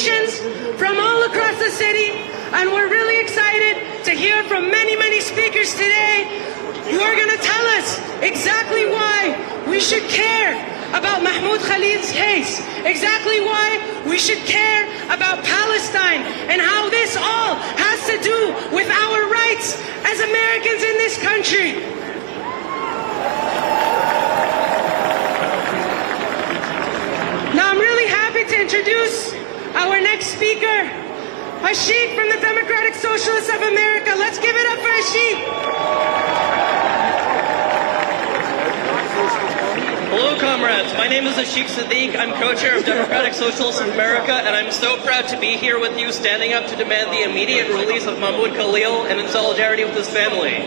delegations from all across the city, and we're really excited to hear from many, many speakers today who are going to tell us exactly why we should care about Mahmud Khalid's case, exactly why we should care about Palestine, and how this all has to do with our rights as Americans in this country. Now I'm really happy to introduce our next speaker, Ashik from the Democratic Socialists of America. Let's give it up for Ashik. Hello, comrades. My name is Ashik Siddiq. I'm co-chair of Democratic Socialists of America, and I'm so proud to be here with you, standing up to demand the immediate release of Mahmud Khalil and in solidarity with his family.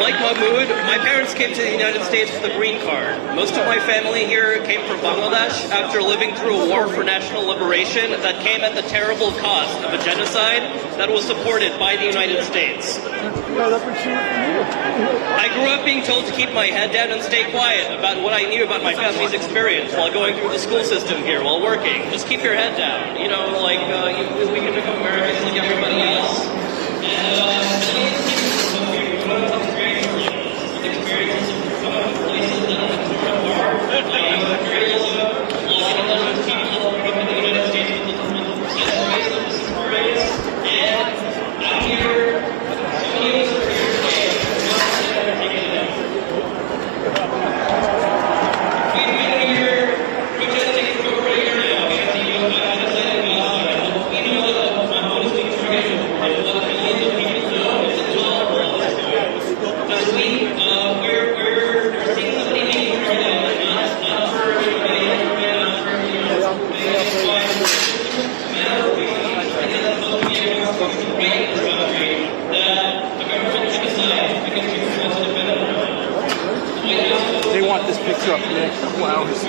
Like Mahmud, my parents came to the United States with a green card. Most of my family here came from Bangladesh after living through a war for national liberation that came at the terrible cost of a genocide that was supported by the United States. I grew up being told to keep my head down and stay quiet about what I knew about my family's experience while going through the school system here while working. Just keep your head down. You know, like, we can become Americans like everybody else. They want this picture up for the next couple hours.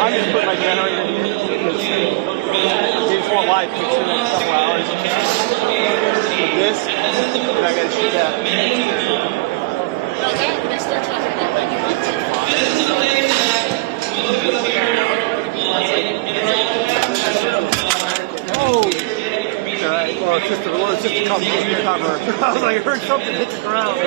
I just put my generator here because they just want live picture in the next couple hours. With this, and I gotta shoot that. Oh! Alright, well, it's just a cover. I was like, I heard something hit the ground.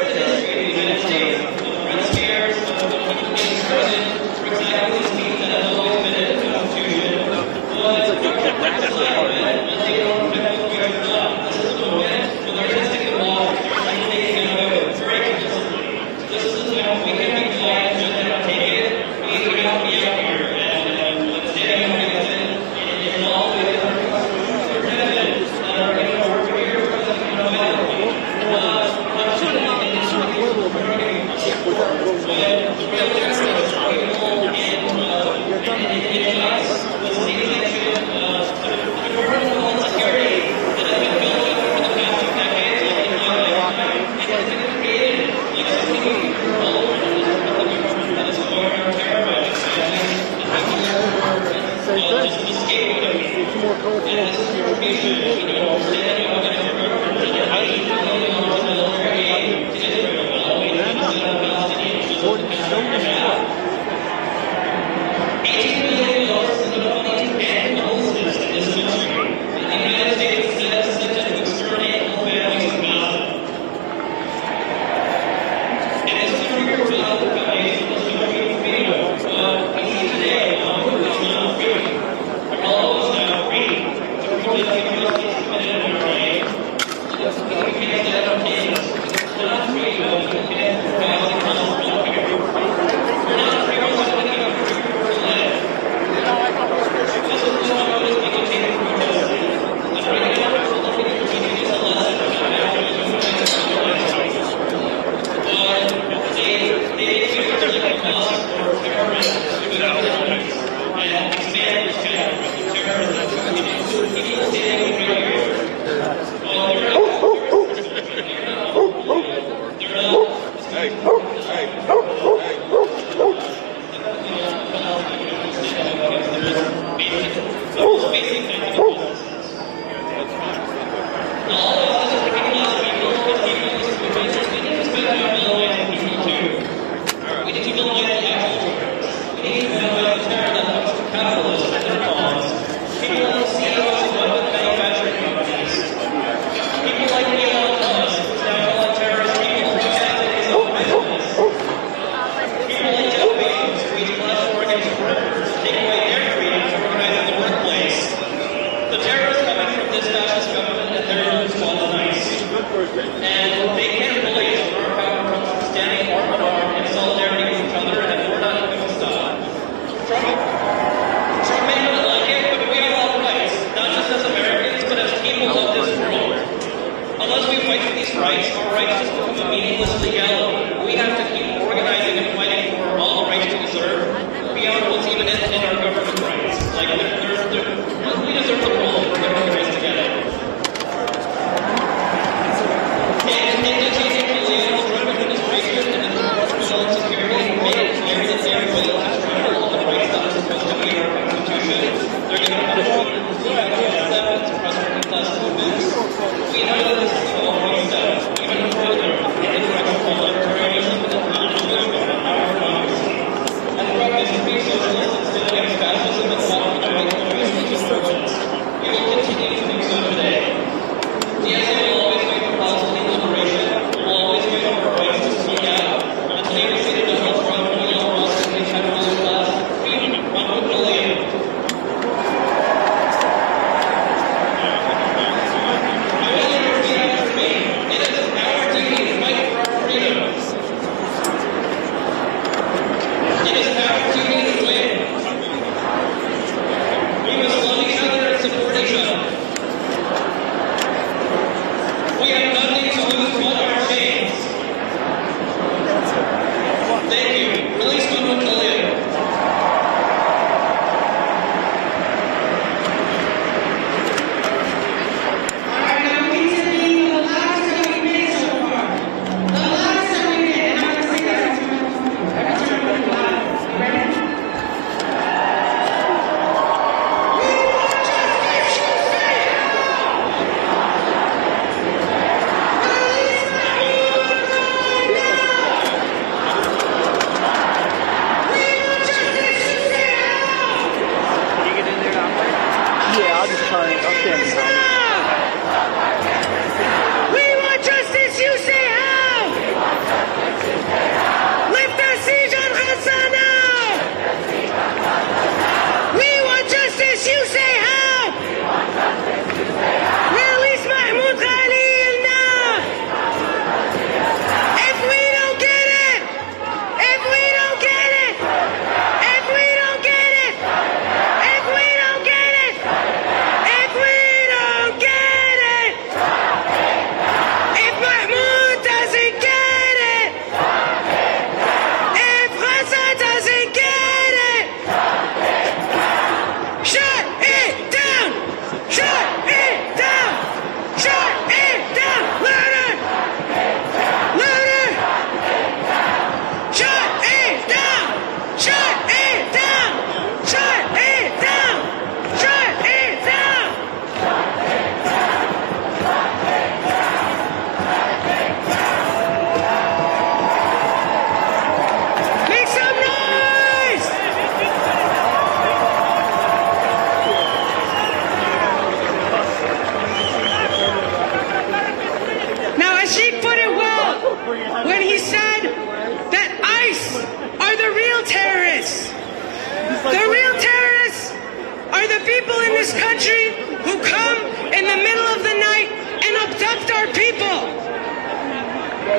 this country who come in the middle of the night and abduct our people.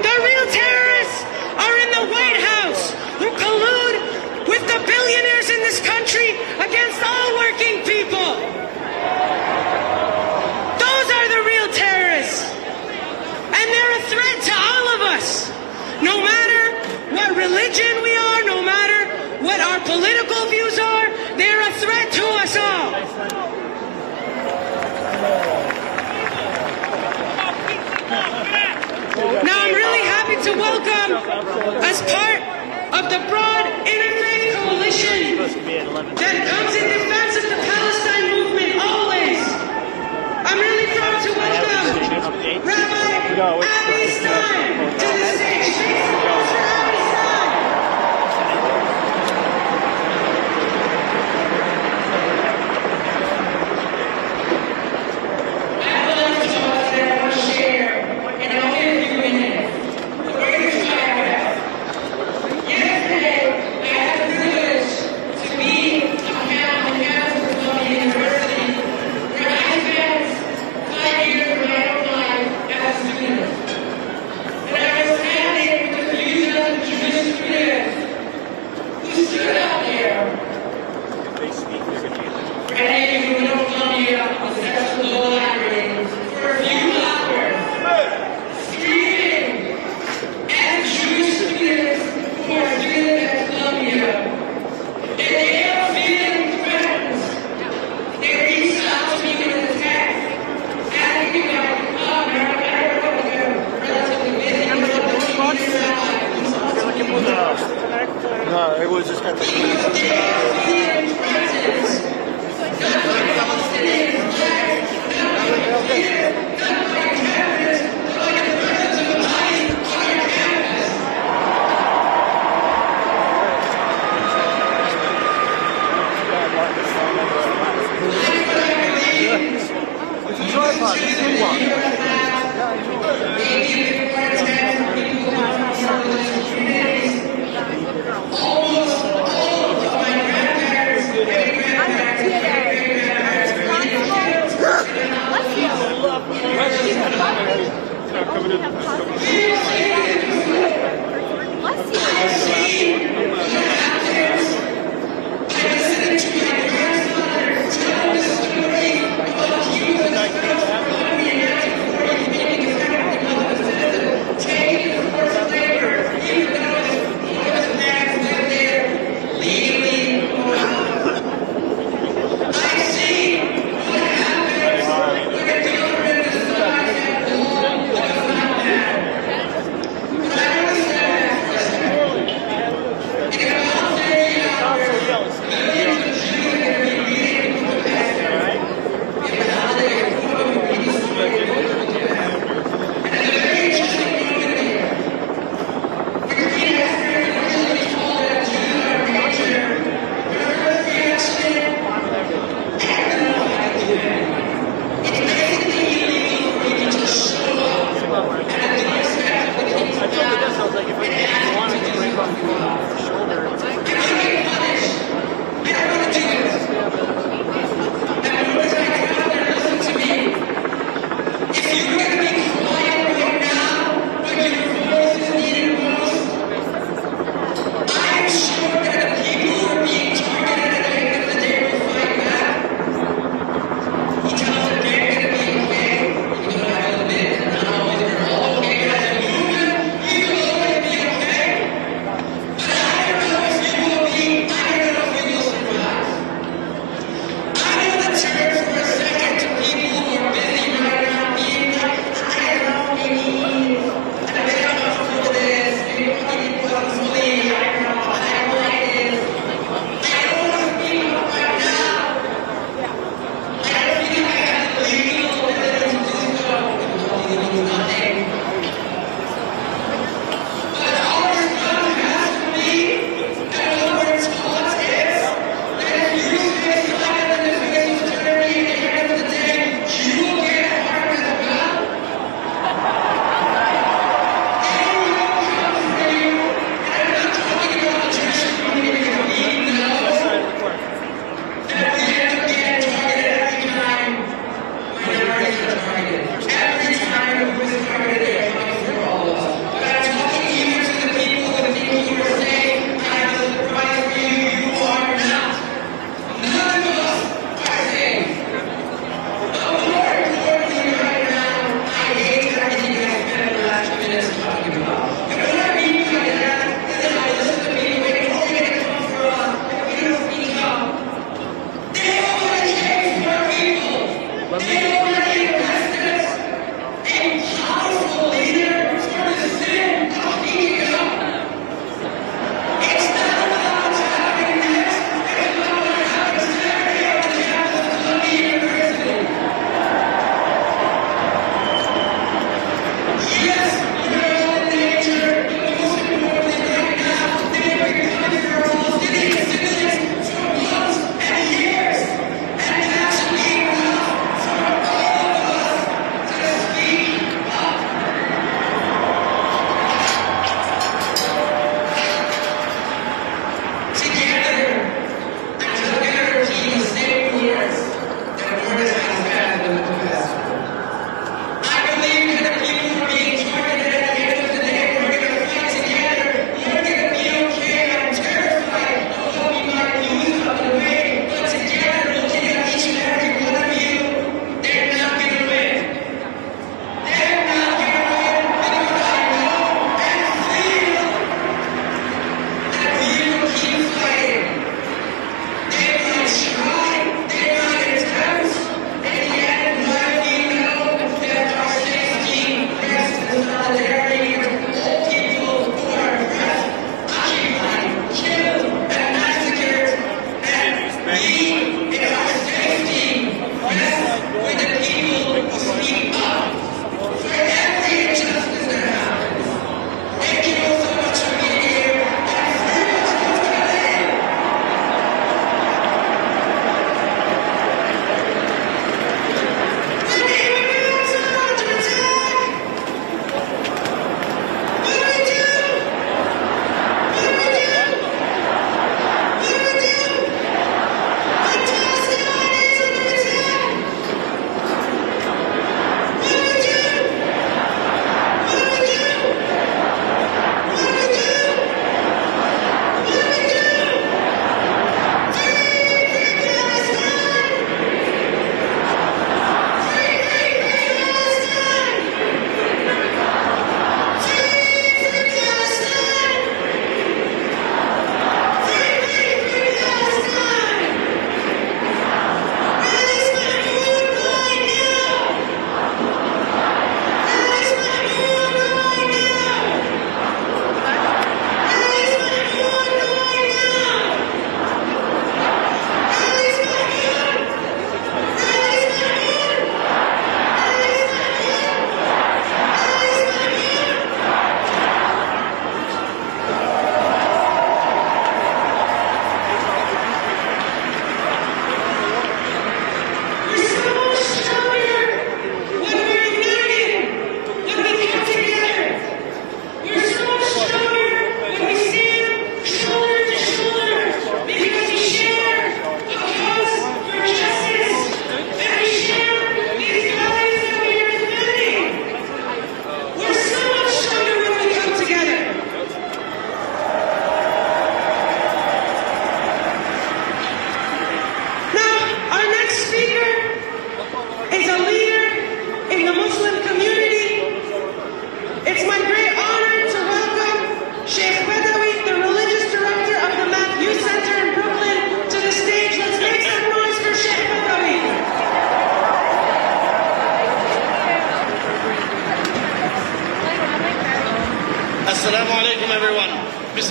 The real terrorists are in the White House, who collude with the billionaires in this country against all working people. Those are the real terrorists. And they're a threat to all of us. No matter what religion we are, no matter what our political views are, they're a threat to us all. Now I'm really happy to welcome, as part of the broad Interfaith coalition that comes in defense of the Palestine movement always, I'm really proud to welcome Rabbi Abby Stein to the stage. Mr. Abby Stein. No, it was just kind of... It's a tripod, it's a good one. Almost all of my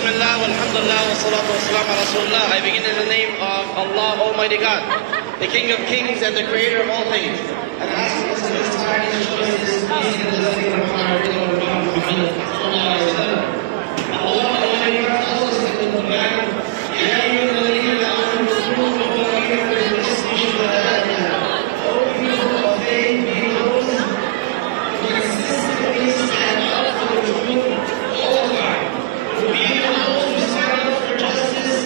Bismillah, walhamdulillah, wa salatu wa salam ala Rasulullah. I begin in the name of Allah, Almighty God, the King of Kings and the Creator of all things. And I ask us in this time to show us this peace and blessing of our Lord Muhammad sallallahu alaihi wasallam. Allah Almighty God tells us in the Quran, Ya ayyuhalladhina amanu taqullaha wa ati'u al-mursalin wa la taqullaha. O people of faith, be those who resist the peace and love for the truth all the time. Be those who stand up for justice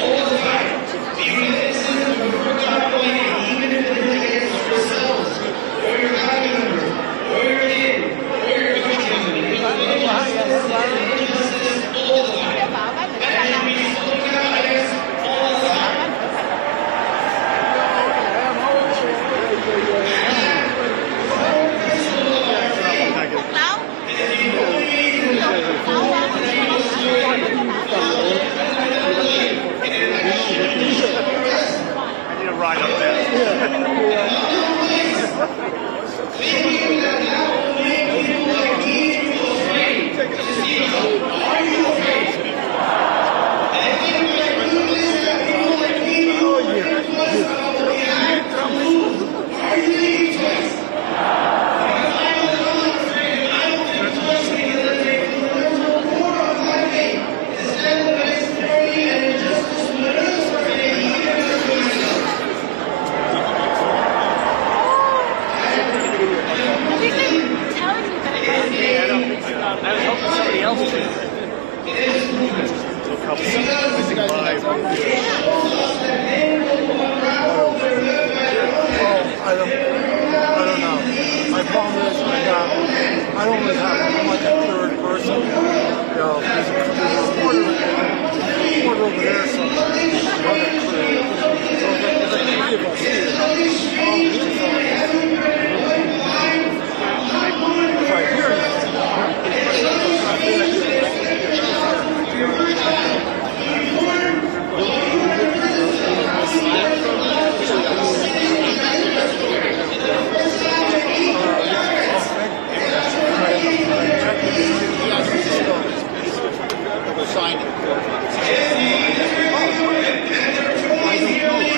all the time. Be witnesses of the work of Almighty, even if it is against yourselves, or your family members, or your kin, or your countrymen. Be justice all the time. And be spoken out against all the time. I need a ride up there. I was hoping somebody else did. A couple missing lives. I don't know. My problem is I don't really have, I'm like a third person. You know, there's a quarter over there, so another crew. So there's like 3 of us here. If I hear you,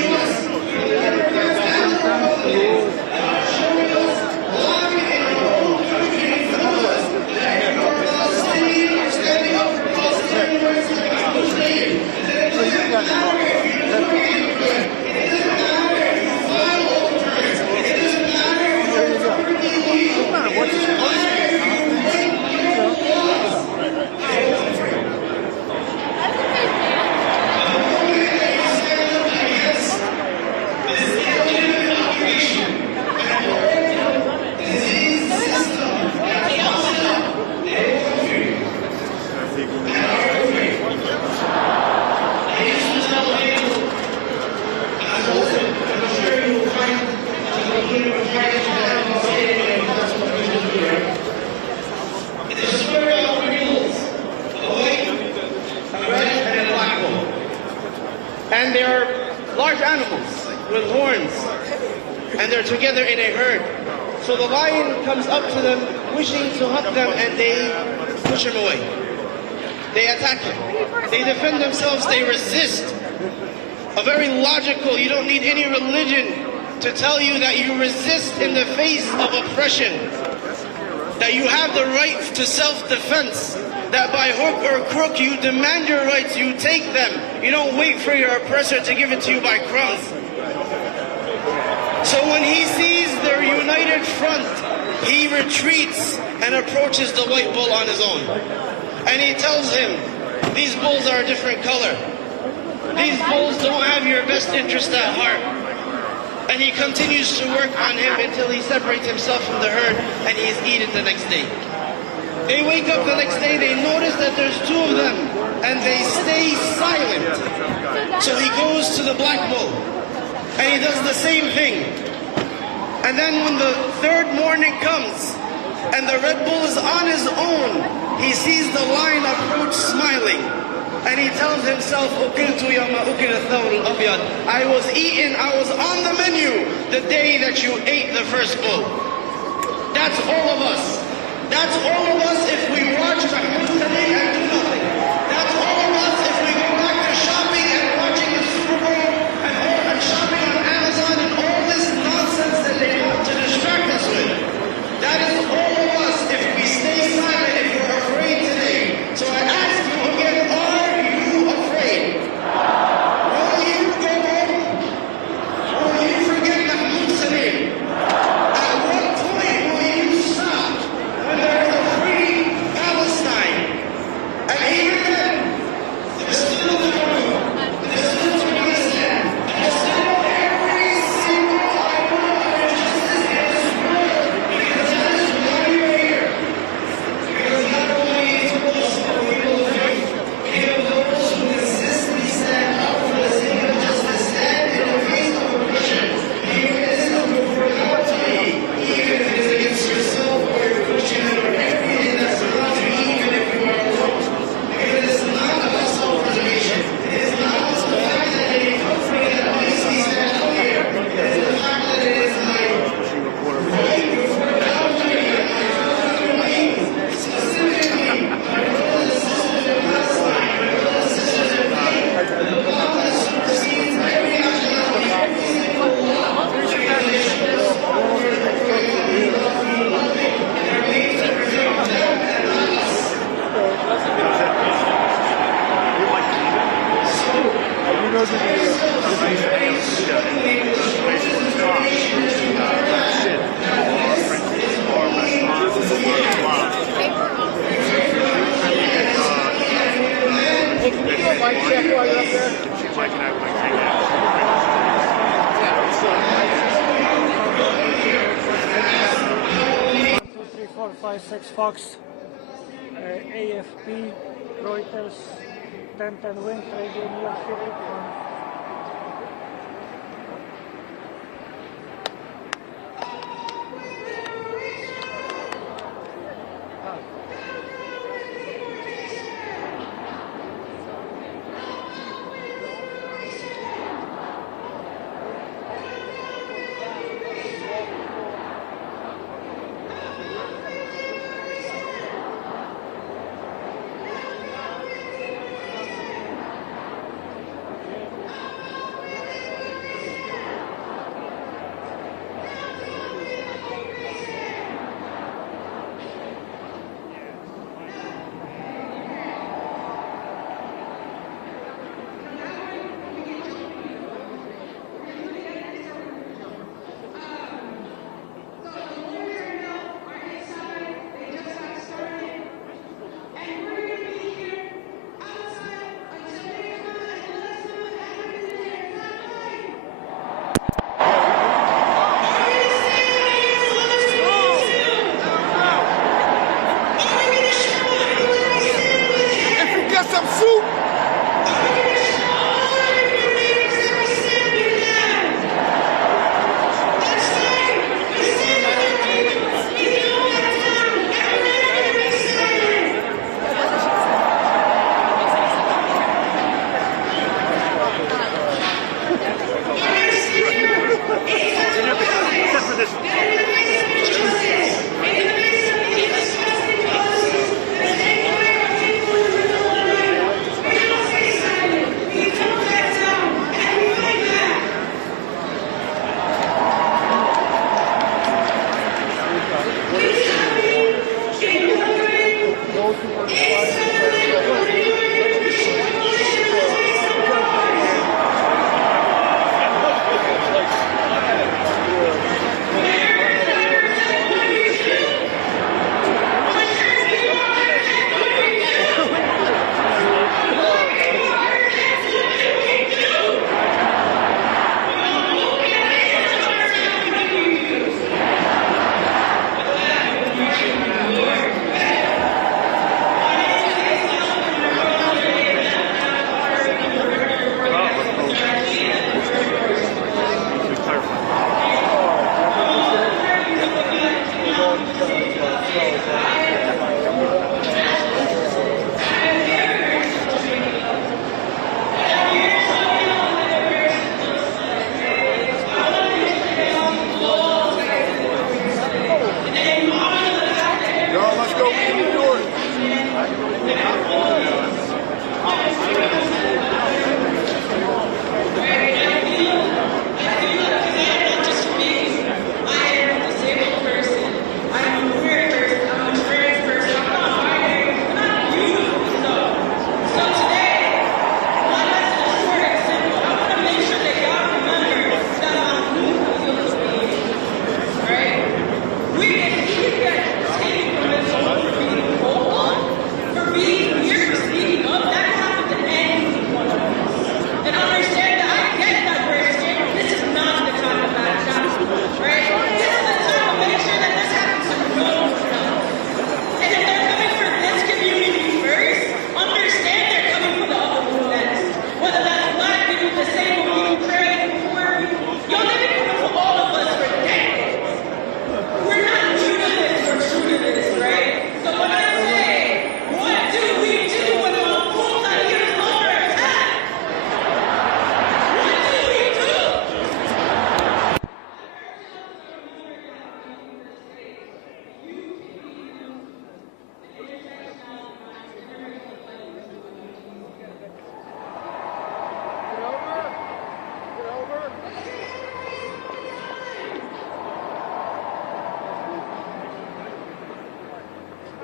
And they are large animals with horns, and they're together in a herd. So the lion comes up to them, wishing to hunt them, and they push him away. They attack him. They defend themselves. They resist. A very logical, you don't need any religion to tell you that you resist in the face of oppression, that you have the right to self-defense, that by hook or crook you demand your rights, you take them. You don't wait for your oppressor to give it to you by crumbs. So when he sees their united front, he retreats and approaches the white bull on his own. And he tells him, these bulls are a different color. These bulls don't have your best interest at heart. And he continues to work on him until he separates himself from the herd and he is eaten the next day. They wake up the next day, they notice that there's 2 of them, and they stay silent. So he goes to the black bull, and he does the same thing. And then when the 3rd morning comes, and the red bull is on his own, he sees the lion approach smiling. And he tells himself, I was eaten, I was on the menu the day that you ate the first bull. That's all of us. That's all of us if we watch Mahmud today and do nothing. That's all doesn't mean it's Hey, can you do a mic check while you're up there? Two, three, 4, 5, 6 Fox, AFP, Reuters, 1010 Wind, Radio New York City.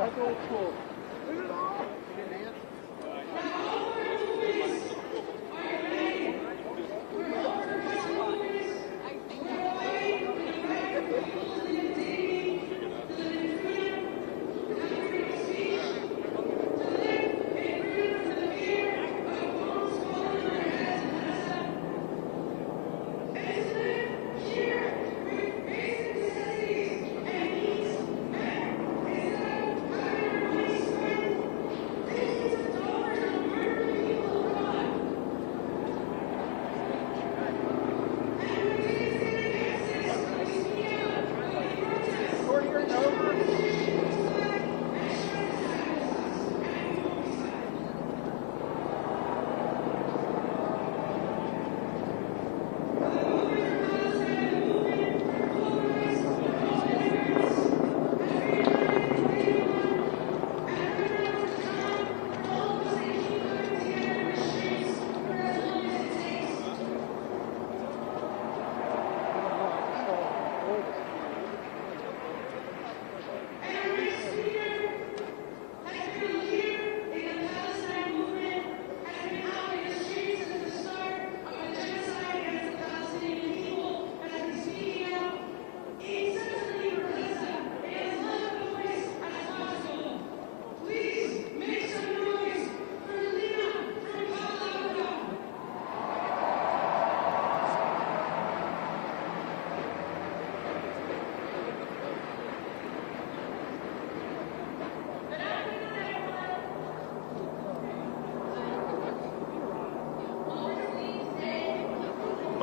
That's old school.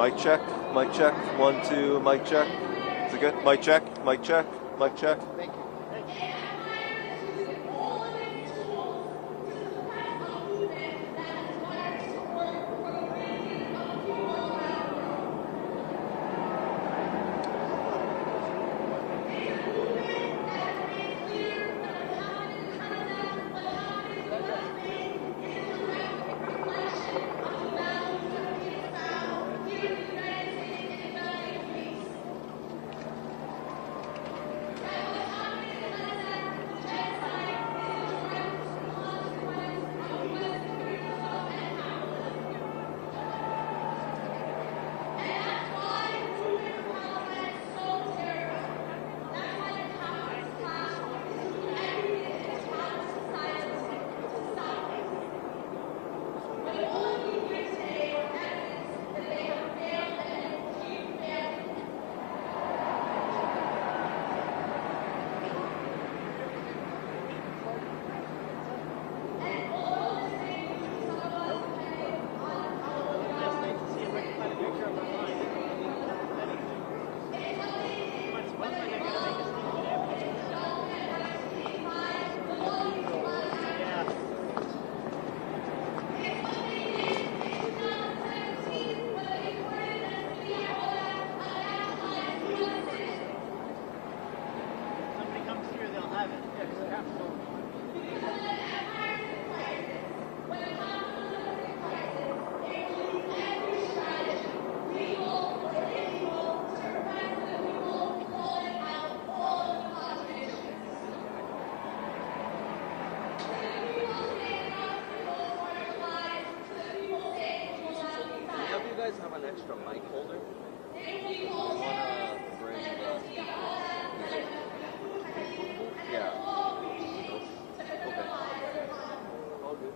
Mic check, mic check. 1, 2, mic check. Is it good? Mic check, mic check, mic check. Thank you. Extra mic holder. Yeah. Okay. All good.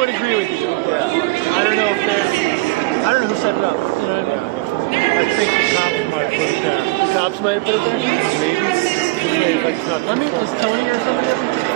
would agree with you. Yeah. I don't know if there's, I don't know who set it up. You know what I mean? I think the cops might put it there. The cops might have put it there? Maybe. Maybe like it's not Let me, is Tony or somebody ever?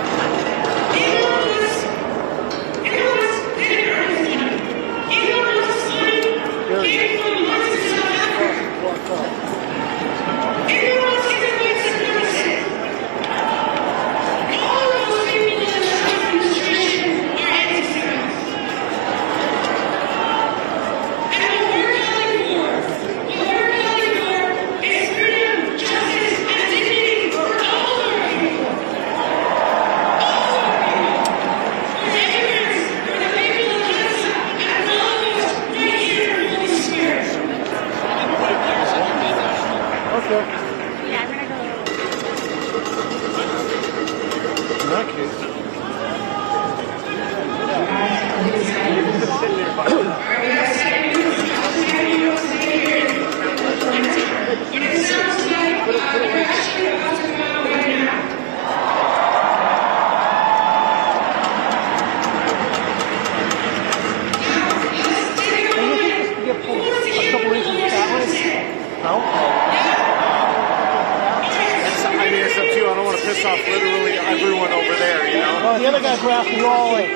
In that case. I don't want to piss off literally everyone over there, you know? Oh, the other guys were asking you all like.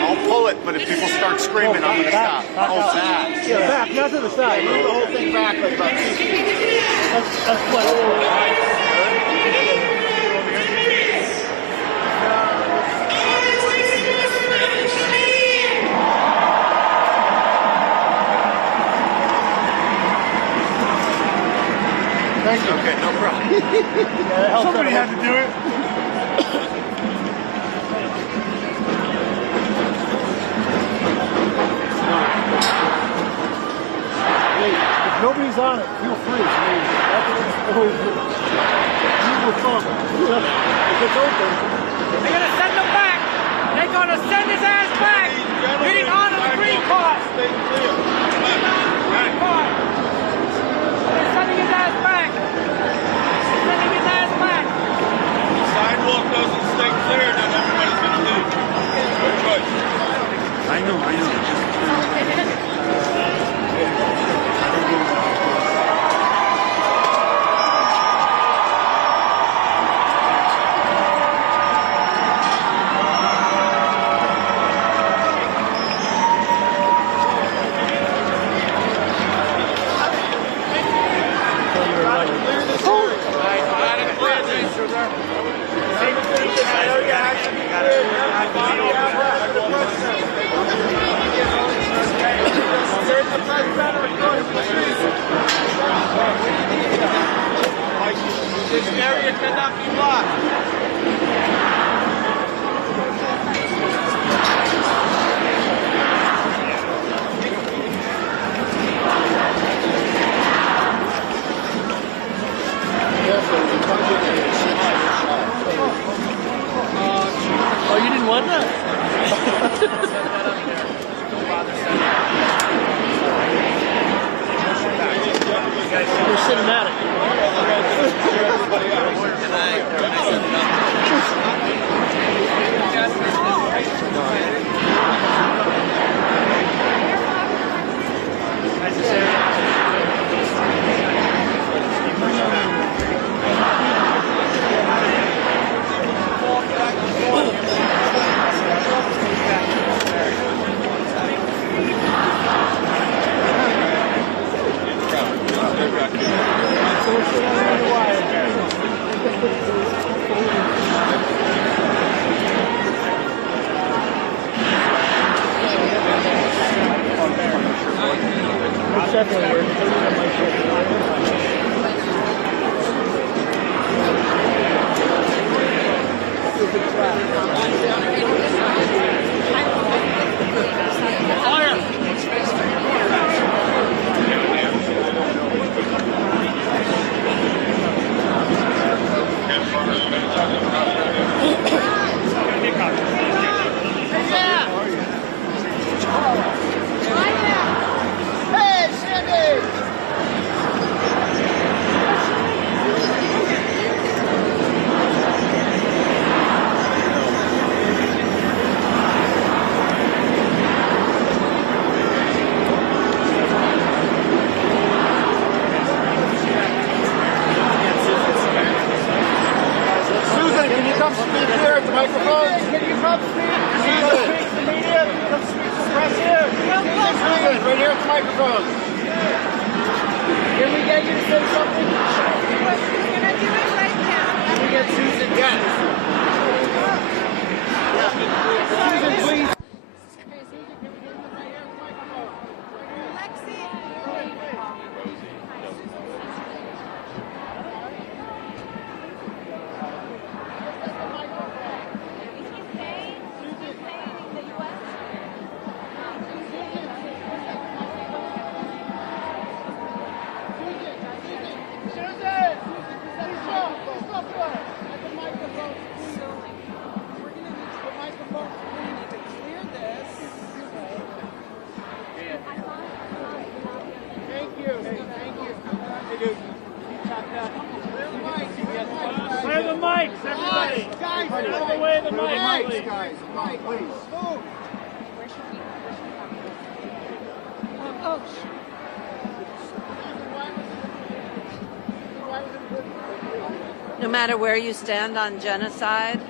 I'll pull it, but if people start screaming, I'm going to stop. Oh, back. Yeah, back, not to the side. Move the whole thing back like about 2 feet. That's what. Thank you. Okay, no problem. Yeah, Somebody had to do it. Hey, if nobody's on it, feel free. That's always good. You will talk. If it's open. They're going to send him back. They're going to send his ass back. He didn't honor the green card. Green card. They're sending his ass back. They're sending his ass back. Sidewalk doesn't stay clear, then everybody's going to leave. No choice. I know. This area cannot be blocked. Oh, you didn't want that? They're cinematic. Speak here at the microphone. Can you come speak? Can you come speak to the media? Come speak to the press here. Right here at the microphone. Can we get you to say something? We're gonna do it right now. Can we get Susan? Yes. Susan, please. Where are the mics, everybody? Guys, out of the way of the mics, please. Guys, please. No matter where you stand on genocide,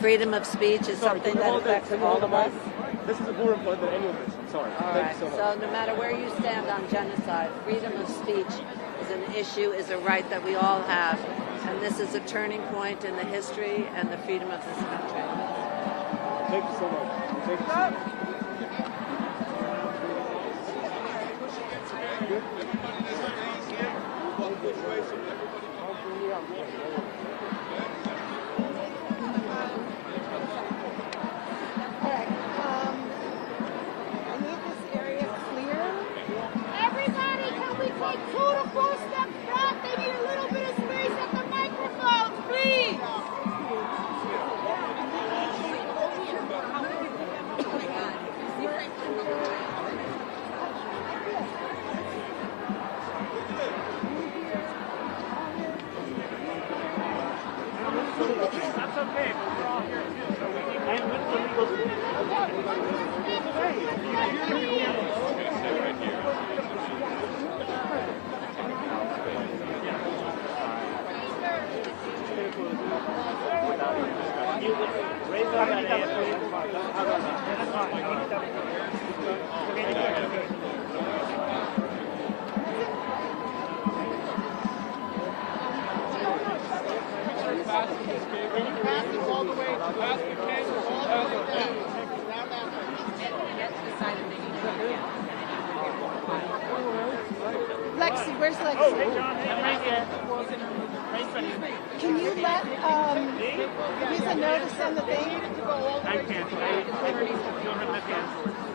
freedom of speech is something that affects all of us. This is more important than any of this. I'm sorry. All right. So no matter where you stand on genocide, freedom of speech is an issue, is a right that we all have. And this is a turning point in the history and the freedom of this country. Thank you so much. Thank you so much. Everybody, can we take 2 to 4 steps back? They need a little bit of space at the microphones, please. That's okay, but we're all here too, so we need raise up that hand, Lexi, where's Lexi? Hey, John, right here. Can you let Lisa know to send the thing? I can't. I don't have my pants.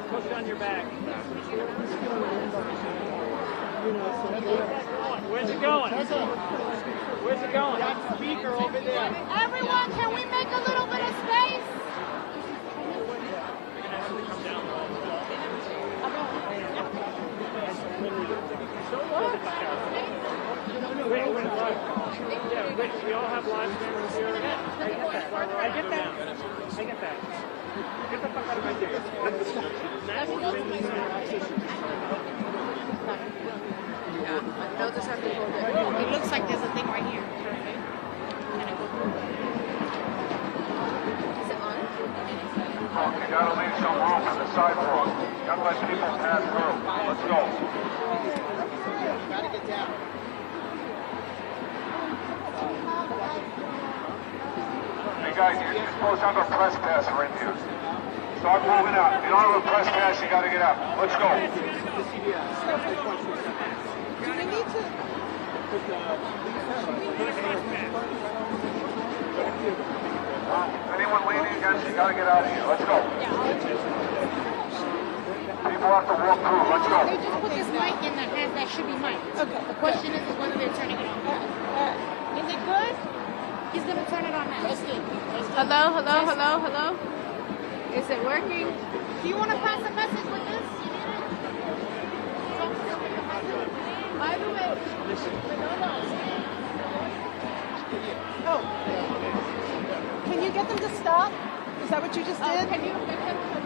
Push on your back. Where's it going? Where's it going? That speaker over there. Everyone, can we make a little bit of space? Yeah, Rich, we all have live cameras here. I get that. Get the fuck out of my face. They'll just have to hold it. It looks like there's a thing right here. You gotta leave some room for the sidewalk. You gotta let people pass through. Let's go. Gotta get down. Hey guys, you're supposed to have a press passer in here. Start moving out. If you don't have a press pass, you gotta get out. Let's go. Do we need to? Anyone leaning against you, gotta get out of here. Let's go. People have to walk through. Let's go. They just put this mic in that should be mic. Okay. The question is whether they're turning it on. Is it good? He's gonna turn it on now. Hello? Is it working? Do you want to pass a message with this? By the way. Oh. Can you get them to stop? Is that what you just did? Can you get them to...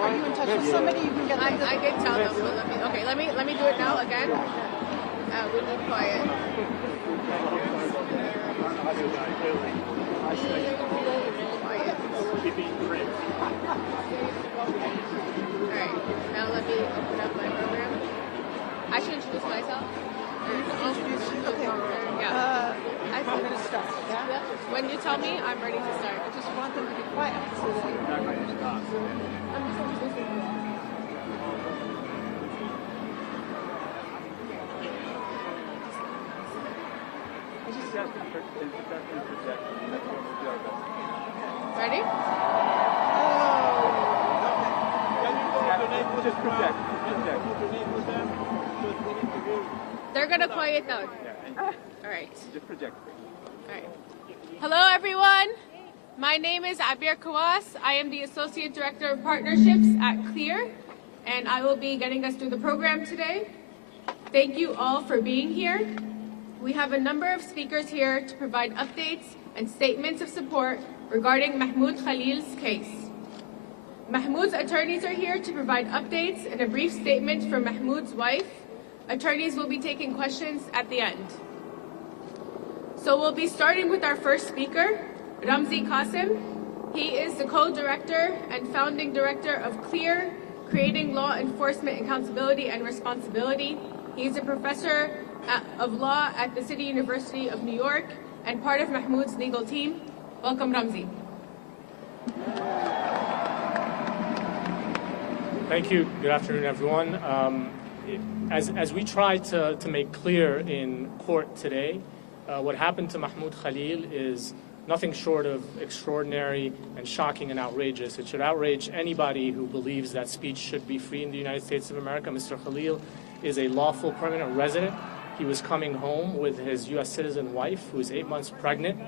Are you in touch with somebody? You can get them to... I did tell them, but let me do it now again. We quiet. Alright, now let me open up my program. I should introduce myself? Okay. Yeah. I'm going to start. Yeah? When you tell me, I'm ready to start. I just want them to be quiet so that I'm just introducing you. Ready? Just project. They're gonna quiet down. All right. Just project. All right. Hello, everyone. My name is Abir Kawas. I am the Associate Director of Partnerships at CLEAR, and I will be getting us through the program today. Thank you all for being here. We have a number of speakers here to provide updates and statements of support regarding Mahmoud Khalil's case. Mahmoud's attorneys are here to provide updates and a brief statement from Mahmoud's wife. Attorneys will be taking questions at the end. So we'll be starting with our first speaker, Ramzi Qasim. He is the co-director and founding director of CLEAR, Creating Law Enforcement Accountability and Responsibility. He is a professor of law at the City University of New York and part of Mahmoud's legal team. Welcome, Ramzi. Thank you. Good afternoon, everyone. As we try to make clear in court today, what happened to Mahmoud Khalil is nothing short of extraordinary and shocking and outrageous. It should outrage anybody who believes that speech should be free in the United States of America. Mr. Khalil is a lawful permanent resident. He was coming home with his U.S. citizen wife, who is 8 months pregnant,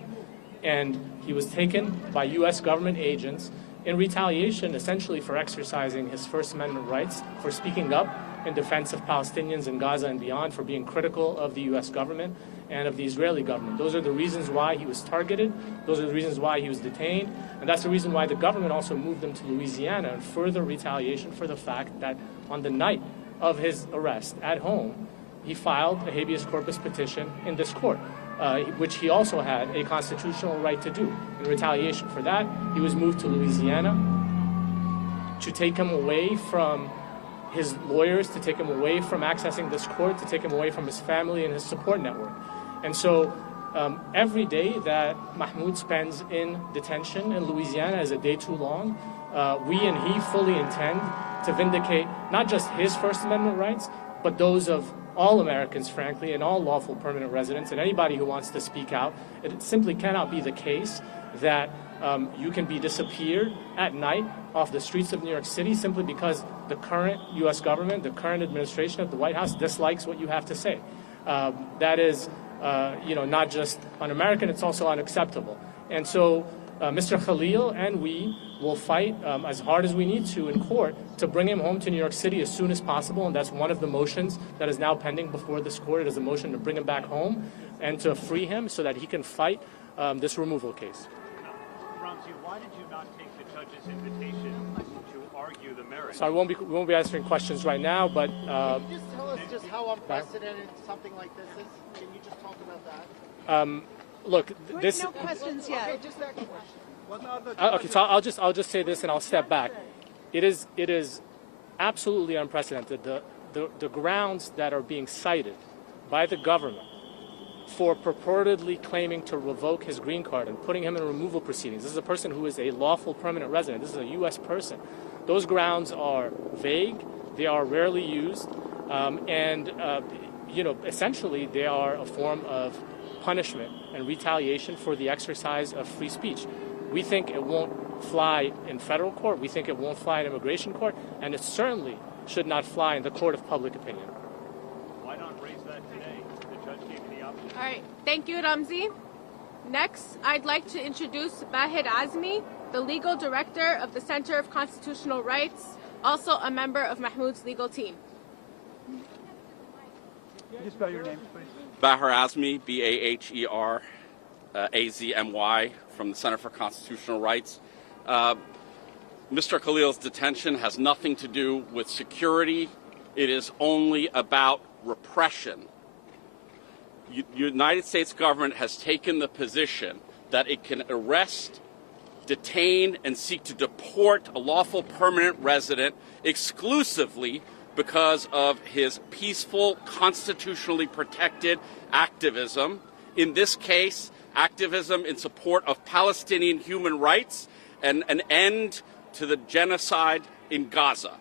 and he was taken by U.S. government agents in retaliation, essentially for exercising his First Amendment rights, for speaking up in defense of Palestinians in Gaza and beyond, for being critical of the U.S. government and of the Israeli government. Those are the reasons why he was targeted. Those are the reasons why he was detained. And that's the reason why the government also moved him to Louisiana in further retaliation for the fact that on the night of his arrest at home, he filed a habeas corpus petition in this court, which he also had a constitutional right to do. In retaliation for that, he was moved to Louisiana to take him away from his lawyers, to take him away from accessing this court, to take him away from his family and his support network. And so every day that Mahmoud spends in detention in Louisiana is a day too long. We and he fully intend to vindicate not just his First Amendment rights, but those of all Americans, frankly, and all lawful permanent residents, and anybody who wants to speak out. It simply cannot be the case that you can be disappeared at night off the streets of New York City simply because the current U.S. government, the current administration of the White House dislikes what you have to say. That is, not just un-American, it's also unacceptable. And so Mr. Khalil and we will fight as hard as we need to in court to bring him home to New York City as soon as possible, and that's one of the motions that is now pending before this court. It is a motion to bring him back home and to free him so that he can fight this removal case. Ramzi, why did you not take the judge's invitation to argue the merits? So we won't be answering questions right now, but can you just tell us just how unprecedented something like this is? Can you just talk about that? Look, this. no questions yet. Okay, just that question. Okay, so I'll just say this and I'll step back. It is absolutely unprecedented. The grounds that are being cited by the government for purportedly claiming to revoke his green card and putting him in removal proceedings. This is a person who is a lawful permanent resident. This is a U.S. person. Those grounds are vague. They are rarely used, and essentially they are a form of punishment and retaliation for the exercise of free speech. We think it won't fly in federal court. We think it won't fly in immigration court, and it certainly should not fly in the court of public opinion. Why not raise that today? The judge gave you the option. All right. Thank you, Ramzi. Next, I'd like to introduce Mahid Azmi, the legal director of the Center of Constitutional Rights, also a member of Mahmoud's legal team. Can you spell your name, please? Baher Azmi, Baher Azmy, from the Center for Constitutional Rights. Mr. Khalil's detention has nothing to do with security. It is only about repression. United States government has taken the position that it can arrest, detain, and seek to deport a lawful permanent resident exclusively because of his peaceful, constitutionally protected activism. In this case, activism in support of Palestinian human rights and an end to the genocide in Gaza.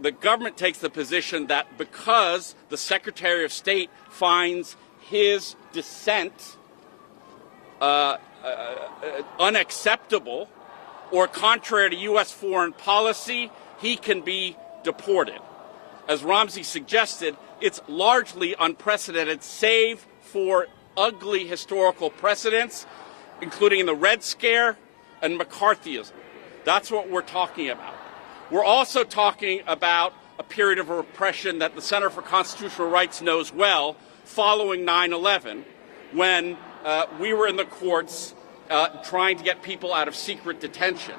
The government takes the position that because the Secretary of State finds his dissent unacceptable or contrary to U.S. foreign policy, he can be deported. As Ramzi suggested, it's largely unprecedented, save for ugly historical precedents, including in the Red Scare and McCarthyism. That's what we're talking about. We're also talking about a period of repression that the Center for Constitutional Rights knows well following 9/11, when we were in the courts trying to get people out of secret detention.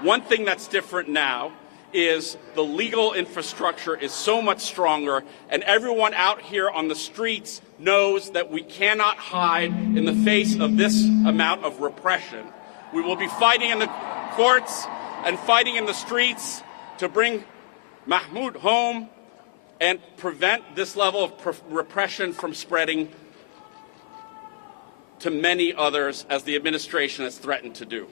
One thing that's different now is the legal infrastructure is so much stronger, and everyone out here on the streets knows that we cannot hide in the face of this amount of repression. We will be fighting in the courts and fighting in the streets to bring Mahmud home and prevent this level of repression from spreading to many others, as the administration has threatened to do.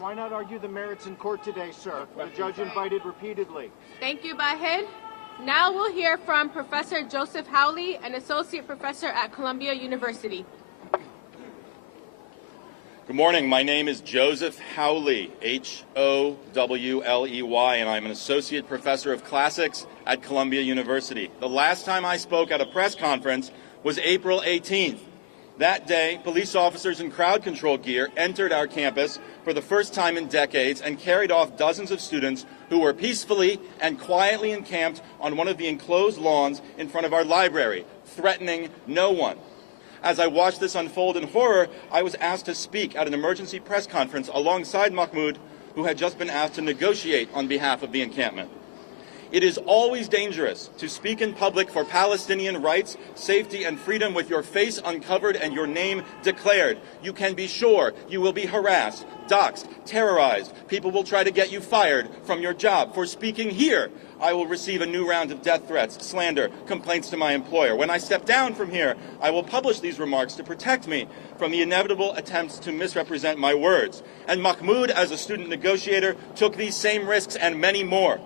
Why not argue the merits in court today, sir? The judge invited repeatedly. Thank you, Bahed. Now we'll hear from Professor Joseph Howley, an associate professor at Columbia University. Good morning. My name is Joseph Howley, Howley, and I'm an associate professor of classics at Columbia University. The last time I spoke at a press conference was April 18th. That day, police officers in crowd control gear entered our campus for the first time in decades and carried off dozens of students who were peacefully and quietly encamped on one of the enclosed lawns in front of our library, threatening no one. As I watched this unfold in horror, I was asked to speak at an emergency press conference alongside Mahmud, who had just been asked to negotiate on behalf of the encampment. It is always dangerous to speak in public for Palestinian rights, safety, and freedom with your face uncovered and your name declared. You can be sure you will be harassed, doxxed, terrorized. People will try to get you fired from your job. For speaking here, I will receive a new round of death threats, slander, complaints to my employer. When I step down from here, I will publish these remarks to protect me from the inevitable attempts to misrepresent my words. And Mahmud, as a student negotiator, took these same risks and many more.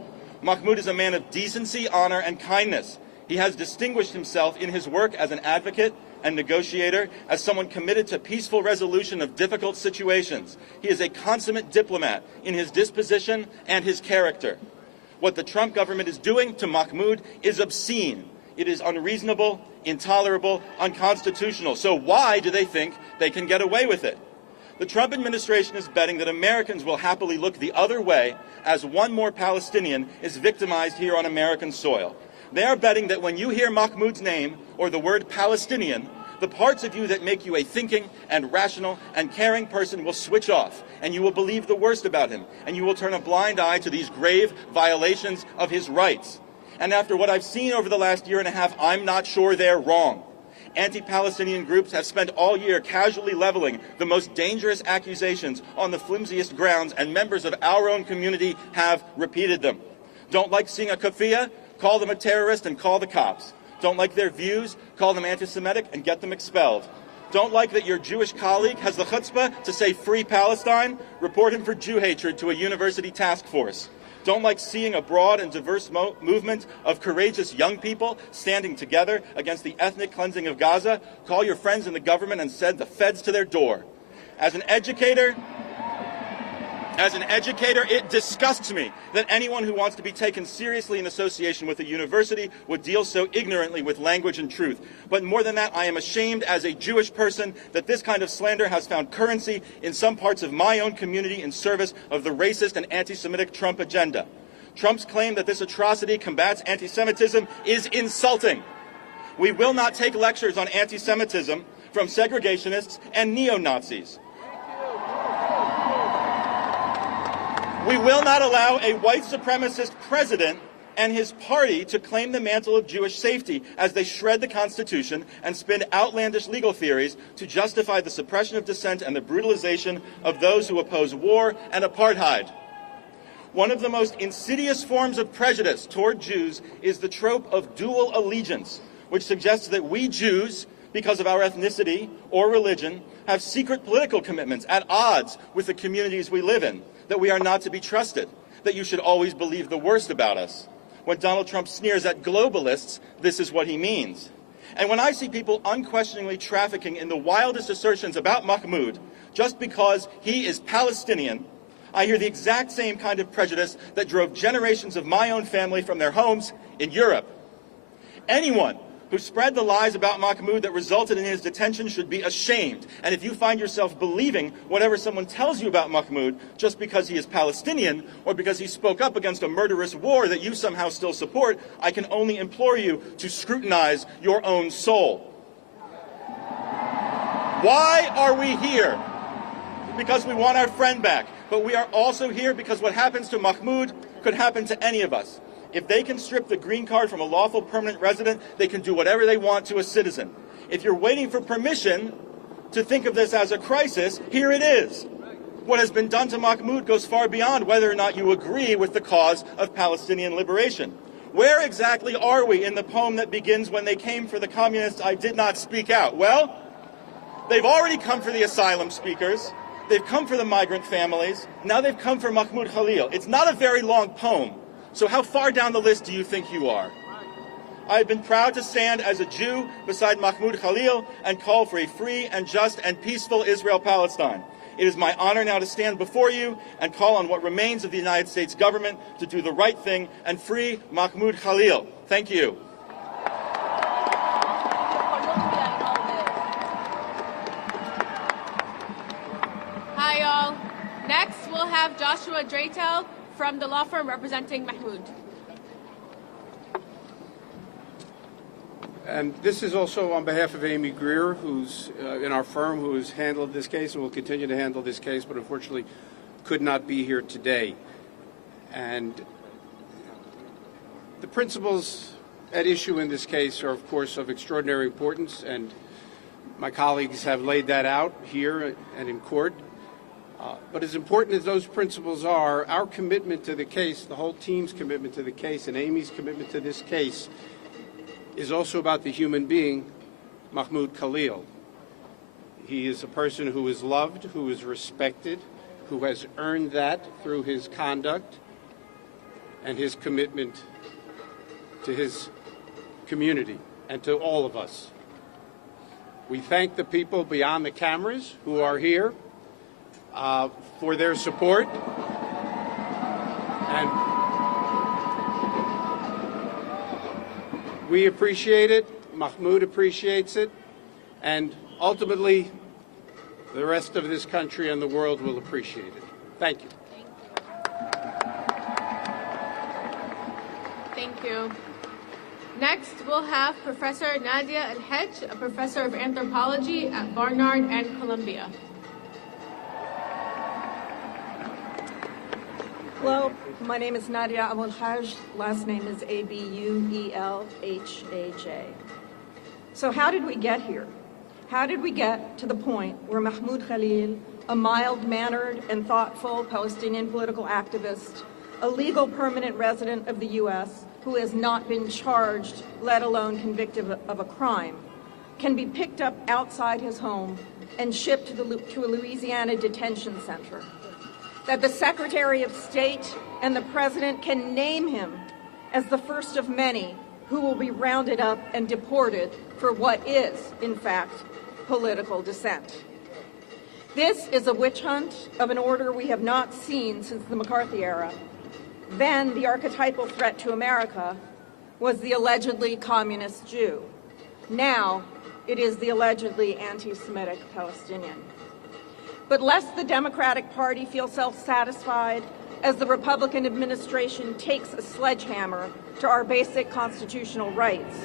Mahmud is a man of decency, honor, and kindness. He has distinguished himself in his work as an advocate and negotiator, as someone committed to peaceful resolution of difficult situations. He is a consummate diplomat in his disposition and his character. What the Trump government is doing to Mahmud is obscene. It is unreasonable, intolerable, unconstitutional. So why do they think they can get away with it? The Trump administration is betting that Americans will happily look the other way as one more Palestinian is victimized here on American soil. They are betting that when you hear Mahmoud's name or the word Palestinian, the parts of you that make you a thinking and rational and caring person will switch off, and you will believe the worst about him, and you will turn a blind eye to these grave violations of his rights. And after what I've seen over the last year and a half, I'm not sure they're wrong. Anti-Palestinian groups have spent all year casually leveling the most dangerous accusations on the flimsiest grounds, and members of our own community have repeated them. Don't like seeing a kafia? Call them a terrorist and call the cops. Don't like their views? Call them anti-Semitic and get them expelled. Don't like that your Jewish colleague has the chutzpah to say free Palestine? Report him for Jew hatred to a university task force. Don't like seeing a broad and diverse movement of courageous young people standing together against the ethnic cleansing of Gaza? Call your friends in the government and send the feds to their door. As an educator, it disgusts me that anyone who wants to be taken seriously in association with a university would deal so ignorantly with language and truth. But more than that, I am ashamed as a Jewish person that this kind of slander has found currency in some parts of my own community in service of the racist and anti-Semitic Trump agenda. Trump's claim that this atrocity combats anti-Semitism is insulting. We will not take lectures on anti-Semitism from segregationists and neo-Nazis. We will not allow a white supremacist president and his party to claim the mantle of Jewish safety as they shred the Constitution and spin outlandish legal theories to justify the suppression of dissent and the brutalization of those who oppose war and apartheid. One of the most insidious forms of prejudice toward Jews is the trope of dual allegiance, which suggests that we Jews, because of our ethnicity or religion, have secret political commitments at odds with the communities we live in, that we are not to be trusted, that you should always believe the worst about us. When Donald Trump sneers at globalists, this is what he means. And when I see people unquestioningly trafficking in the wildest assertions about Mahmud just because he is Palestinian, I hear the exact same kind of prejudice that drove generations of my own family from their homes in Europe. Anyone who spread the lies about Mahmud that resulted in his detention should be ashamed. And if you find yourself believing whatever someone tells you about Mahmud just because he is Palestinian or because he spoke up against a murderous war that you somehow still support, I can only implore you to scrutinize your own soul. Why are we here? Because we want our friend back. But we are also here because what happens to Mahmud could happen to any of us. If they can strip the green card from a lawful permanent resident, they can do whatever they want to a citizen. If you're waiting for permission to think of this as a crisis, here it is. What has been done to Mahmud goes far beyond whether or not you agree with the cause of Palestinian liberation. Where exactly are we in the poem that begins, "When they came for the communists, I did not speak out"? Well, they've already come for the asylum seekers. They've come for the migrant families. Now they've come for Mahmud Khalil. It's not a very long poem. So how far down the list do you think you are? I have been proud to stand as a Jew beside Mahmud Khalil and call for a free and just and peaceful Israel-Palestine. It is my honor now to stand before you and call on what remains of the United States government to do the right thing and free Mahmud Khalil. Thank you. Hi, all. Next, we'll have Joshua Draytel from the law firm representing Mahmud. And this is also on behalf of Amy Greer, who's in our firm, who has handled this case and will continue to handle this case, but unfortunately could not be here today. And the principles at issue in this case are, of course, of extraordinary importance, and my colleagues have laid that out here and in court. But as important as those principles are, our commitment to the case, the whole team's commitment to the case, and Amy's commitment to this case is also about the human being, Mahmud Khalil. He is a person who is loved, who is respected, who has earned that through his conduct and his commitment to his community and to all of us. We thank the people beyond the cameras who are here for their support, and we appreciate it, Mahmud appreciates it, and ultimately the rest of this country and the world will appreciate it. Thank you. Thank you. Next, we'll have Professor Nadia El-Hedj, a professor of anthropology at Barnard and Columbia. Hello, my name is Nadia El-Hedj. Last name is Abuelhaj. So how did we get here? How did we get to the point where Mahmud Khalil, a mild-mannered and thoughtful Palestinian political activist, a legal permanent resident of the U.S., who has not been charged, let alone convicted of a crime, can be picked up outside his home and shipped to a Louisiana detention center? That the Secretary of State and the President can name him as the first of many who will be rounded up and deported for what is, in fact, political dissent. This is a witch hunt of an order we have not seen since the McCarthy era. Then the archetypal threat to America was the allegedly communist Jew. Now it is the allegedly anti-Semitic Palestinian. But lest the Democratic Party feel self-satisfied as the Republican administration takes a sledgehammer to our basic constitutional rights,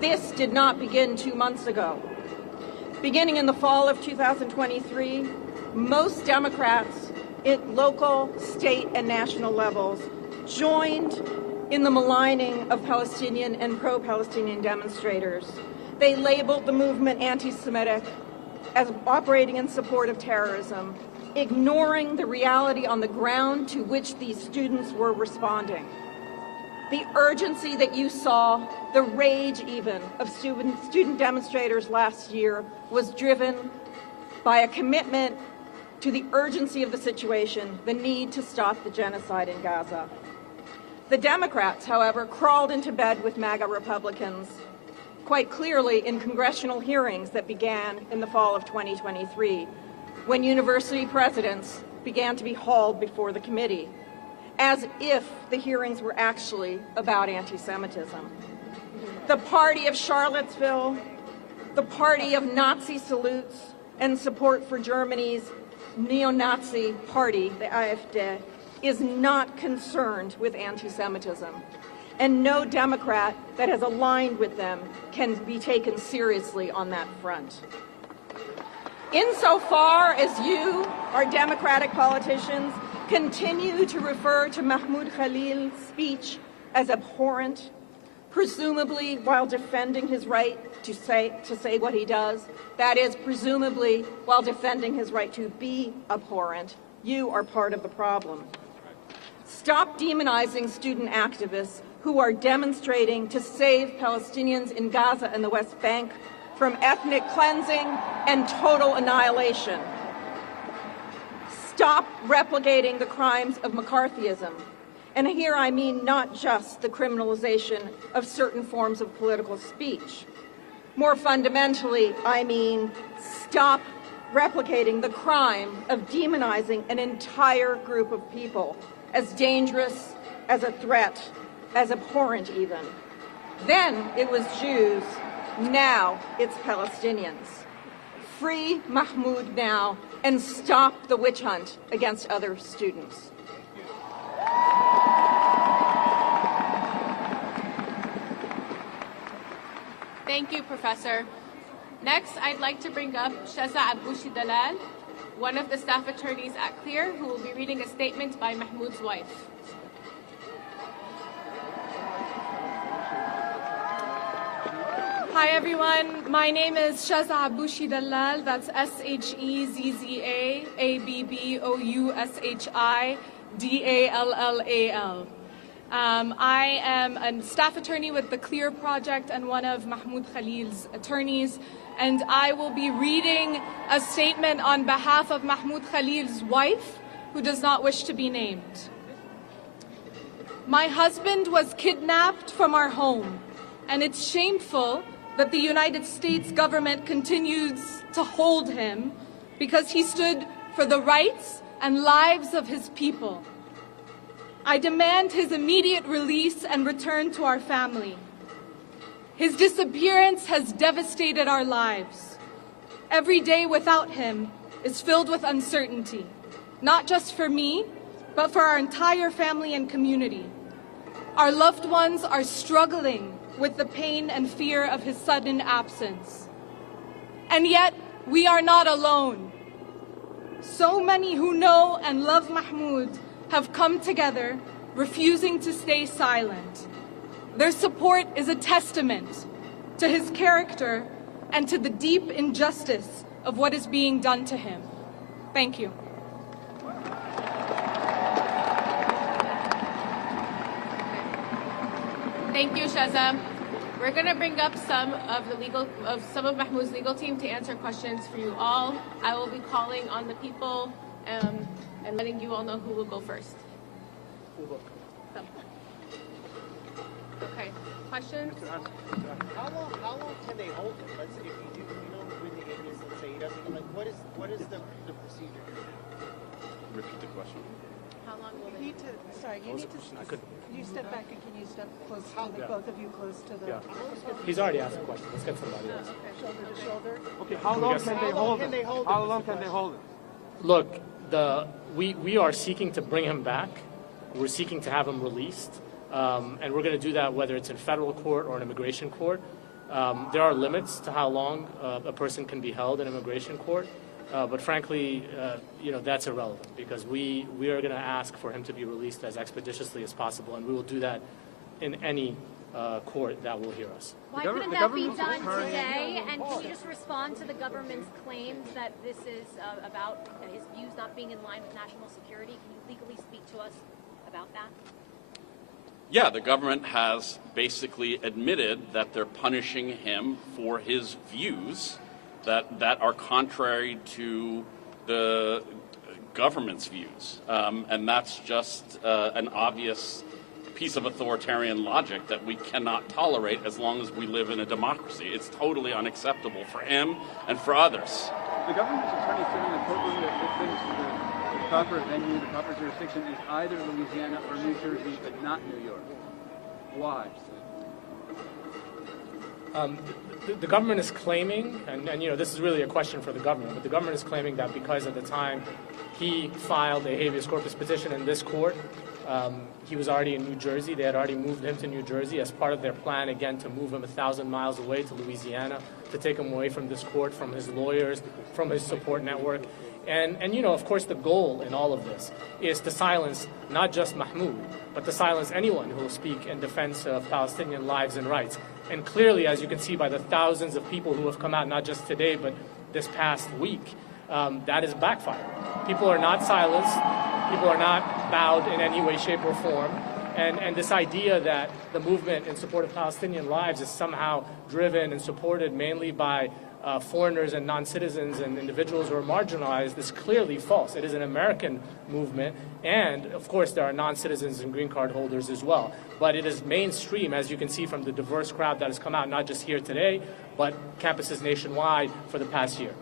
this did not begin 2 months ago. Beginning in the fall of 2023, most Democrats at local, state, and national levels joined in the maligning of Palestinian and pro-Palestinian demonstrators. They labeled the movement anti-Semitic as operating in support of terrorism, ignoring the reality on the ground to which these students were responding. The urgency that you saw, the rage even, of student demonstrators last year was driven by a commitment to the urgency of the situation, the need to stop the genocide in Gaza. The Democrats, however, crawled into bed with MAGA Republicans quite clearly in congressional hearings that began in the fall of 2023, when university presidents began to be hauled before the committee, as if the hearings were actually about anti-Semitism. The party of Charlottesville, the party of Nazi salutes and support for Germany's neo-Nazi party, the AfD, is not concerned with anti-Semitism, and no Democrat that has aligned with them can be taken seriously on that front. Insofar as you, our Democratic politicians, continue to refer to Mahmoud Khalil's speech as abhorrent, presumably while defending his right to say what he does, that is, presumably while defending his right to be abhorrent, you are part of the problem. Stop demonizing student activists who are demonstrating to save Palestinians in Gaza and the West Bank from ethnic cleansing and total annihilation. Stop replicating the crimes of McCarthyism. And here I mean not just the criminalization of certain forms of political speech. More fundamentally, I mean stop replicating the crime of demonizing an entire group of people as dangerous, as a threat, as abhorrent even. Then it was Jews, now it's Palestinians. Free Mahmoud now and stop the witch hunt against other students. Thank you, Professor. Next, I'd like to bring up Shaza Aboushi Dalal, one of the staff attorneys at CLEAR, who will be reading a statement by Mahmoud's wife. Hi everyone, my name is Shaza Aboushi Dalal, that's SHEZZA-ABBOUSHI-DALLAL. I am a staff attorney with the CLEAR Project and one of Mahmoud Khalil's attorneys, and I will be reading a statement on behalf of Mahmoud Khalil's wife, who does not wish to be named. My husband was kidnapped from our home, and it's shameful that the United States government continues to hold him because he stood for the rights and lives of his people. I demand his immediate release and return to our family. His disappearance has devastated our lives. Every day without him is filled with uncertainty, not just for me, but for our entire family and community. Our loved ones are struggling with the pain and fear of his sudden absence. And yet, we are not alone. So many who know and love Mahmoud have come together, refusing to stay silent. Their support is a testament to his character and to the deep injustice of what is being done to him. Thank you. Thank you, Shaza. We're going to bring up some of Mahmoud's legal team to answer questions for you all. I will be calling on the people and letting you all know who will go first. Okay, questions? How long can they hold him? Let's say if you don't win the case, let's say he doesn't, like, what is the procedure? Repeat the question. How long will You need to, sorry, you need to, can you step back and can you step close, both of you close to the... He's already asked a question. Let's get somebody else. Shoulder to shoulder. Okay, how long can they hold him? How long can they hold him? Look, we are seeking to bring him back. We're seeking to have him released. And we're going to do that whether it's in federal court or an immigration court. There are limits to how long a person can be held in immigration court. But frankly, that's irrelevant because we are going to ask for him to be released as expeditiously as possible, and we will do that in any court that will hear us. Why couldn't that be done today? And can you just respond to the government's claims that this is about his views not being in line with national security? Can you legally speak to us about that? Yeah, the government has basically admitted that they're punishing him for his views that are contrary to the government's views. And that's just an obvious piece of authoritarian logic that we cannot tolerate as long as we live in a democracy. It's totally unacceptable for him and for others. The government's attorney said in the courtroom that the proper venue, the proper jurisdiction is either Louisiana or New Jersey, but not New York. Why? The government is claiming, and you know, this is really a question for the government, but the government is claiming that because at the time he filed a habeas corpus petition in this court, he was already in New Jersey. They had already moved him to New Jersey as part of their plan, again, to move him 1,000 miles away to Louisiana, to take him away from this court, from his lawyers, from his support network. And you know, of course, the goal in all of this is to silence not just Mahmud, but to silence anyone who will speak in defense of Palestinian lives and rights. And clearly, as you can see by the thousands of people who have come out, not just today, but this past week, that is backfired. People are not silenced. People are not bowed in any way, shape, or form. And this idea that the movement in support of Palestinian lives is somehow driven and supported mainly by foreigners and non-citizens and individuals who are marginalized is clearly false. It is an American movement, and of course there are non-citizens and green card holders as well. But it is mainstream, as you can see from the diverse crowd that has come out, not just here today, but campuses nationwide for the past year.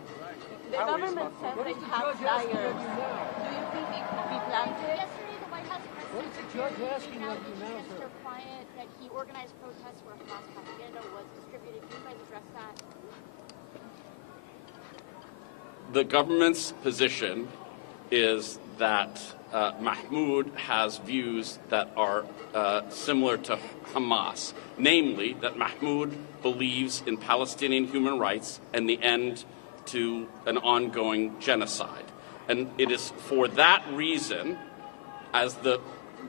The government says that you have flyers. Do you think it could be planted? Yesterday, the White House What is the judge asking of you now, against sir? your client that he organized protests where Hamas propaganda was distributed. Can you guys address that? The government's position is that Mahmud has views that are similar to Hamas, namely that Mahmud believes in Palestinian human rights and the end to an ongoing genocide. And it is for that reason, as the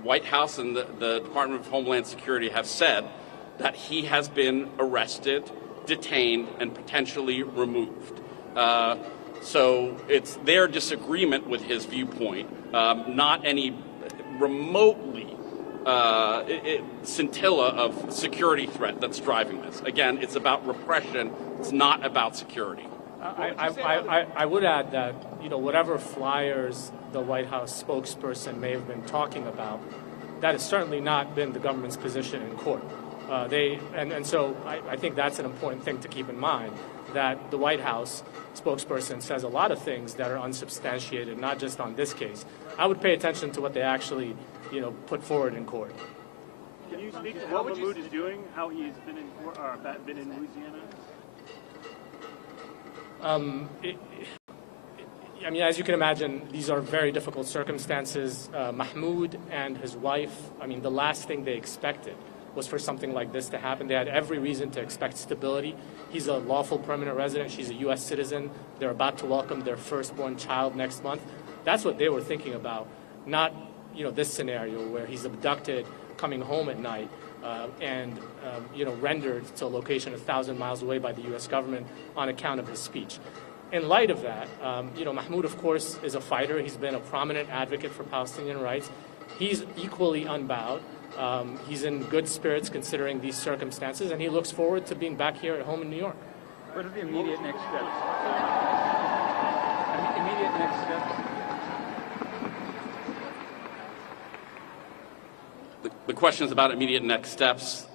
White House and the Department of Homeland Security have said, that he has been arrested, detained, and potentially removed. So it's their disagreement with his viewpoint, not any remotely scintilla of security threat that's driving this. Again, it's about repression. It's not about security. I would add that, you know, whatever flyers the White House spokesperson may have been talking about, that has certainly not been the government's position in court. So I think that's an important thing to keep in mind, that the White House spokesperson says a lot of things that are unsubstantiated, not just on this case. I would pay attention to what they actually, you know, put forward in court. Can you speak to what Mahmud is doing, how he's been in Louisiana? I mean, as you can imagine, these are very difficult circumstances. Mahmud and his wife, I mean, the last thing they expected was for something like this to happen. They had every reason to expect stability. He's a lawful permanent resident. She's a U.S. citizen. They're about to welcome their firstborn child next month. That's what they were thinking about, not, you know, this scenario where he's abducted, coming home at night, and you know, rendered to a location 1,000 miles away by the U.S. government on account of his speech. In light of that, you know, Mahmud, of course, is a fighter. He's been a prominent advocate for Palestinian rights. He's equally unbowed. He's in good spirits considering these circumstances, and he looks forward to being back here at home in New York. What are the immediate next steps? Immediate next steps? The question is about immediate next steps.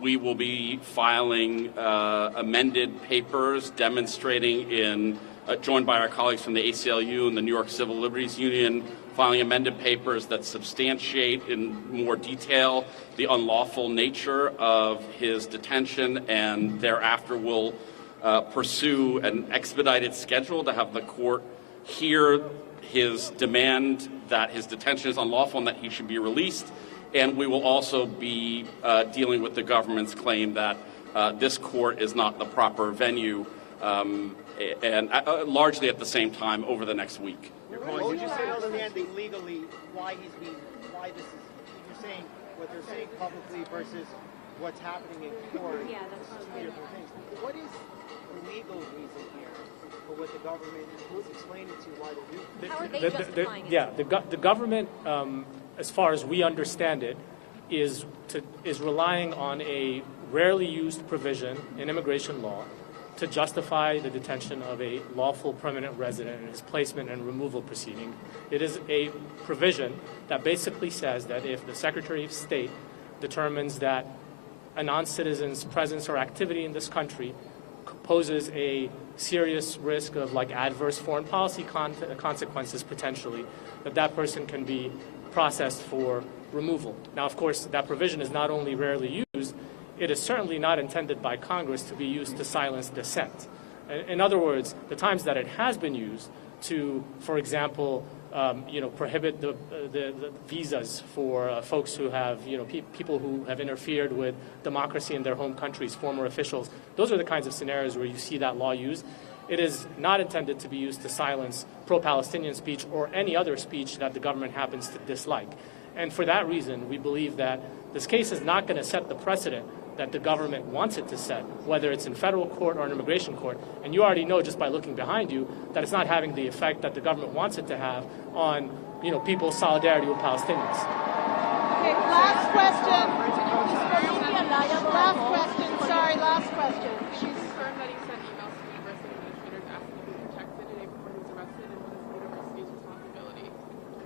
We will be filing amended papers demonstrating joined by our colleagues from the ACLU and the New York Civil Liberties Union, filing amended papers that substantiate in more detail the unlawful nature of his detention, and thereafter will pursue an expedited schedule to have the court hear his demand that his detention is unlawful and that he should be released. And we will also be dealing with the government's claim that this court is not the proper venue, and largely at the same time over the next week. Would you say understanding legally why this is, you're saying what they're saying publicly versus what's happening in court. Yeah, that's what I'm different things. What is the legal reason here for what the government is explaining to you why they're doing? How are they justifying it? Yeah, the government, as far as we understand it, is relying on a rarely used provision in immigration law to justify the detention of a lawful permanent resident in his placement and removal proceeding. It is a provision that basically says that if the Secretary of State determines that a non-citizen's presence or activity in this country poses a serious risk of adverse foreign policy consequences potentially, that person can be processed for removal. Now, of course, that provision is not only rarely used, it is certainly not intended by Congress to be used to silence dissent. In other words, the times that it has been used to, for example, prohibit the visas for folks who have, people who have interfered with democracy in their home countries, former officials. Those are the kinds of scenarios where you see that law used. It is not intended to be used to silence pro-Palestinian speech or any other speech that the government happens to dislike. And for that reason, we believe that this case is not going to set the precedent that the government wants it to set, whether it's in federal court or in immigration court. And you already know just by looking behind you that it's not having the effect that the government wants it to have on, people's solidarity with Palestinians. Okay, last question. Last question. Sorry, last question. Can you confirm that he sent emails to university administrators asking to be protected the day before he was arrested, and what is the university's responsibility?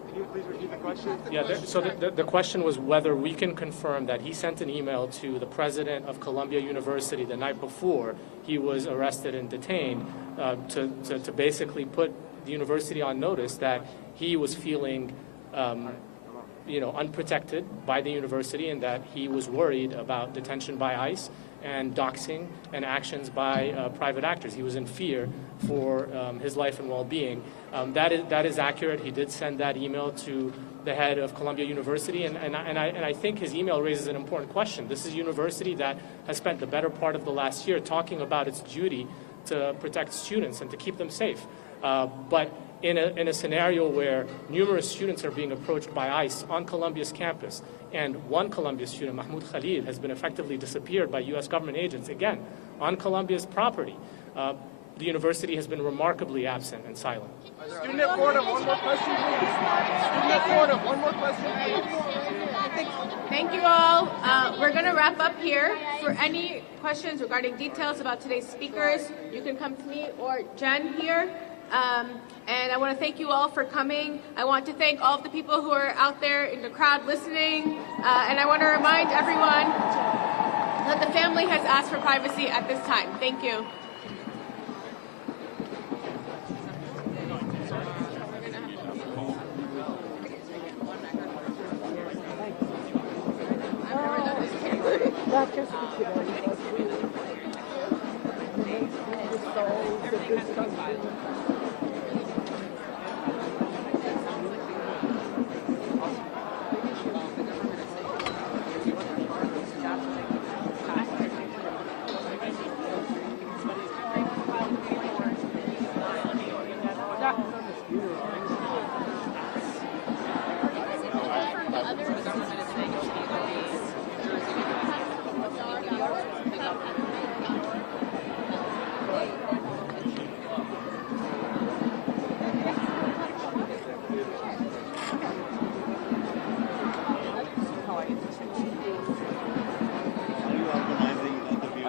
Can you please repeat the question? Yeah, so the question was whether we can confirm that he sent an email to the president of Columbia University the night before he was arrested and detained to basically put the university on notice that he was feeling unprotected by the university and that he was worried about detention by ICE and doxing and actions by private actors. He was in fear for his life and well-being. That is accurate. He did send that email to the head of Columbia University, and I think his email raises an important question. This is a university that has spent the better part of the last year talking about its duty to protect students and to keep them safe. But in a scenario where numerous students are being approached by ICE on Columbia's campus, and one Columbia student, Mahmud Khalil, has been effectively disappeared by U.S. government agents, again, on Columbia's property, the university has been remarkably absent and silent. Student at Florida, one more question, please. Student at Florida, one more question, please. Thank you all. We're going to wrap up here. For any questions regarding details about today's speakers, you can come to me or Jen here. And I want to thank you all for coming. I want to thank all of the people who are out there in the crowd listening. And I want to remind everyone that the family has asked for privacy at this time. Thank you. Are you organizing the view?